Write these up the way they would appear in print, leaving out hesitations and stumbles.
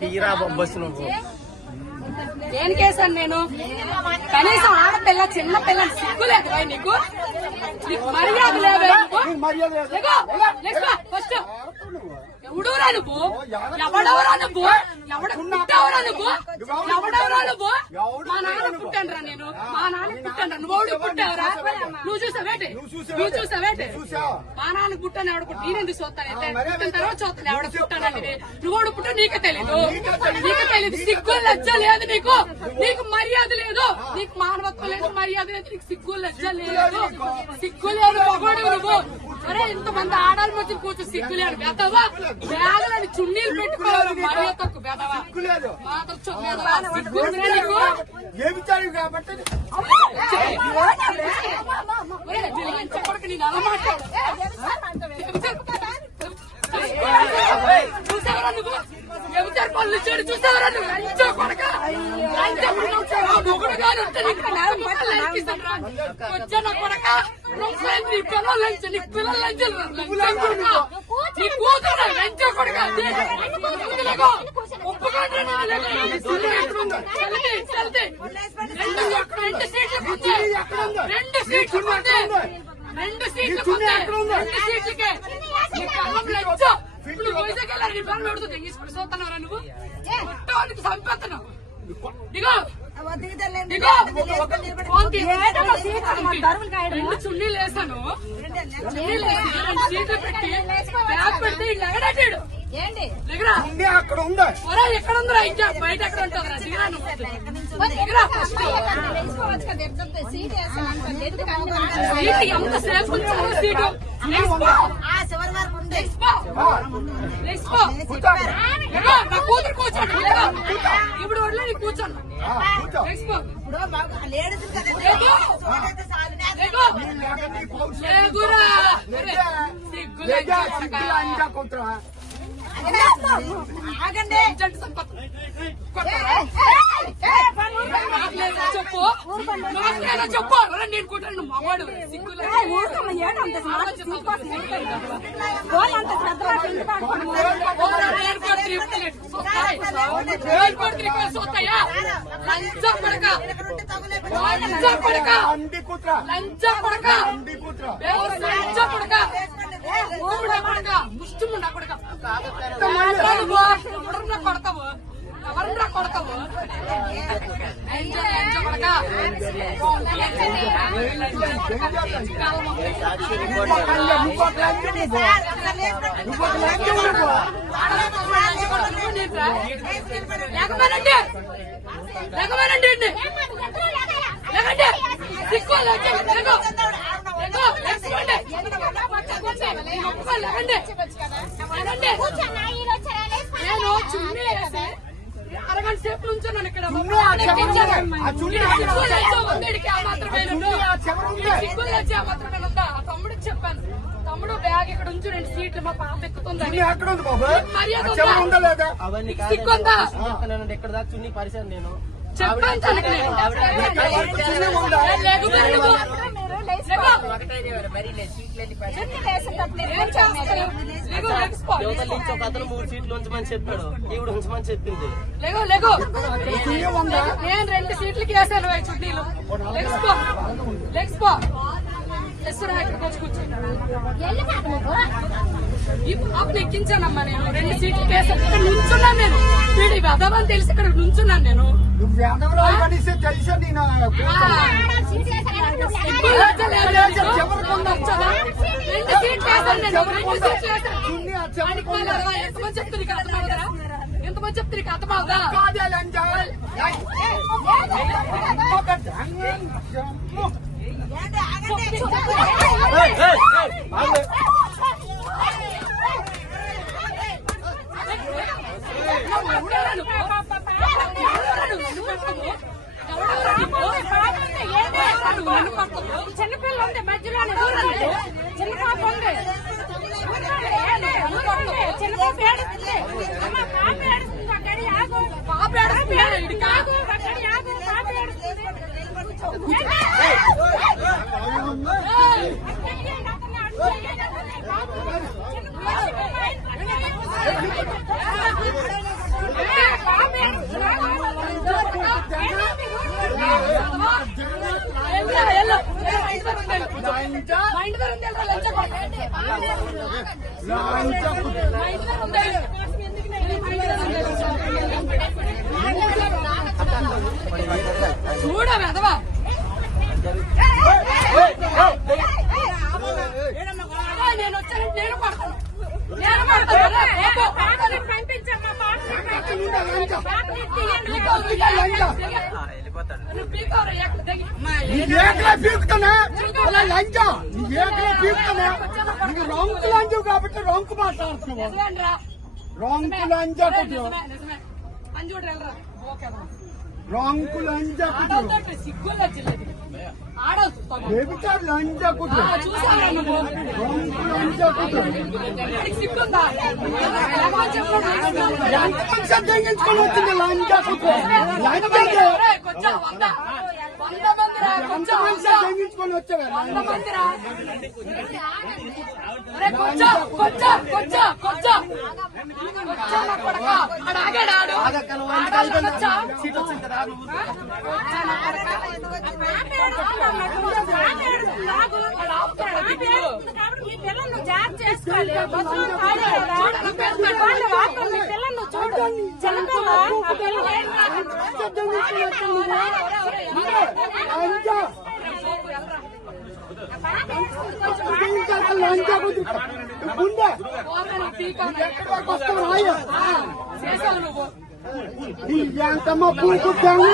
తీరా బొబ్బసు నువ్వు ఏం కేసాను నేను? కనీసం ఆడపిల్ల చిన్న పిల్ల సిగ్గులేదు నీకు? మర్యాద లేదా? ఫస్ట్ ఎవడవరా నువ్వు? ఎవడవరా నువ్వు? పుట్టావరా నువ్వు? ఎవడవరా నువ్వు? మా నాన్న పుట్టానురా నేను. మా నాన్న పుట్టాను. నువ్వు పుట్టావరా? నువ్వు చూసావేటి? నువ్వు చూసావేటి? మా నాన్న పుట్టాను. ఎవడ పుట్టి నేనెందుకు చూస్తానైతే? పుట్టిన తర్వాత చూస్తాను ఎవడ పుట్టానని. నువ్వు పుట్టా నీకే తెలీదు. నీకే తెలీదు. సిగ్గు లజ్జ లేదు నీకు. నీకు మర్యాద లేదు. నీకు మానవత్వం లేదు, మర్యాద లేదు. నీకు సిగ్గు లజ్జ లేదు. సిగ్గు లేదు మగోడు నువ్వు. అరే ఇంతమంది ఆడాలి మధ్య కూర్చో సిగ్గు లేదు. బెదవా బ్యాగులని చున్నీలు పెట్టుకోవాలి. మర్యాద తక్కువ బెదవా సిగ్గు నీకు. చెప్పడానికి నేను అలా మాట్లాడు. చూసావరా నువ్వు? ఎవరు పనులు చేయడు చూసావరా నువ్వు? లంచో కొడక మొగుడు గారు వచ్చాను కొడక. నీ పిల్లలు లంచ, నీ పిల్లలు లంచం కొడక. నీ కూతురు లంచో కొడక. ఒప్పుకోండి. 2 సీట్లు కూర్చోయి. 2 సీట్లు కూర్చోయి. 2 సీట్లు కూర్చోయి. 2 సీట్లకే నీ కళ్ళం లంచో. ఇప్పుడు వైజాగ్ వెళ్ళారు. నీ పనులు అడుగుతుంది. తీసుకుని చూస్తున్నావురా నువ్వు? పుట్టవానికి చంపేస్తున్నావు. దిగో దిగో. 2 చున్నీలు వేసాను. చున్నీలు వేసి 2 సీట్లు పెట్టి బ్యాగ్ పెడితే ఎగడాటాడు. అక్కడ ఉందా? ఎక్కడ ఉందిరా? ఇంకా బయట ఎక్కడ ఉంటుందిరా? దిగరా నువ్వు. దిగరా ఫస్ట్. ఎంత సేపు ఉంచారు సీటు? నా కూతురు కూర్చోండి. ఇప్పుడు వడ్లో నీకు కూర్చోండి. చెప్పు చెప్పు. నేను కూర్చోండి. మగవాడు సిగ్గులు సోతాయా? లంచ పడక, లంచ పడక, లంచ పడక, లంచ పడక, పడక, ముష్టిముండా కొడక. ఎవరన్నా కొడతావు? ఎవరన్నా కొడతావు? లేకమేనండి, లేకమేనండి, లేకండి. సిక్కు నేను చున్నీ వేసి అరగంట సేపు నుంచున్నాను ఇక్కడ. తమ్ముడికి చెప్పాను, తమ్ముడు బ్యాగ్ ఇక్కడ ఉంచు, 2 సీట్లు మా పాప ఎక్కుతుందని. సిక్కుందా? ఎక్కడ దాకా చున్నీ పరిచయం నేను చెప్పాను. అతను 3 సీట్లు ఉంచమని చెప్పాడు. ఈవిడ ఉంచమని చెప్పింది. నేను 2 సీట్లకి వేసాను చుట్టీలు. ఇక్కడికి వచ్చి కూర్చున్నాను. ఈ పాపను ఎక్కించానమ్మా నేను. 2 సీట్లకి వేసాను. ఇక్కడ నుంచున్నాను నేను. వీడి వెదవని తెలిసి ఇక్కడ నుంచున్నాను నేను. ఎంతమంది చెప్తుంది అర్థమవుదా? ఎంతమంది చెప్తుంది అర్థమవుదా? చిన్నపిల్ల ఉంది మధ్యలో. చిన్న పాప ఉంది. చిన్న పాప ఏడుస్తుంది. పాప ఏడుస్తుంది. అక్కడి ఆగు. పాప ఏడుస్తుంది. కాదు అక్కడి ఆగు. పాప ఏడుస్తుంది. మా ఇంటి దగ్గర ఉంది వెళ్ళరా, లంచ కొడక. మా ఇంటి దగ్గర ఉంది. చూడ వెదవా నేను వచ్చానంటే నేను పడతాను. నేను పడతాను. పంపించమ్మా రాంకు లంచు కాబట్టి రాంకు మాట్లాడుతున్నావు. రాంకు లంచ అని చూడరా. ఓకే రాంకు లంచ సిగ్గుల్లో చిల్లది ఆడవుతుంది లంచ చూసారా నువ్వు రాంకు లంచ సిగ్గుందా ఎంత తెగించుకొని వచ్చింది లంచ కొంచెం 100 మందిరా కొంచెం తెగించుకొని వచ్చావా లంచ గుండె వస్తావు రాయ నువ్వు ఎంతమ్మ పూకుద్దాము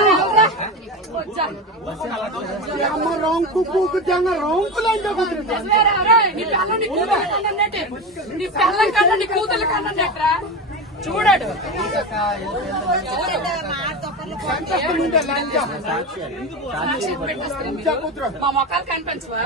అమ్మ రాంకు పూకుద్దాంగ రాంకు లంచ నీ పిల్లం కన్నా నీ కూతుల కన్నా చూడాడు మా మొక్కలు కనిపించవా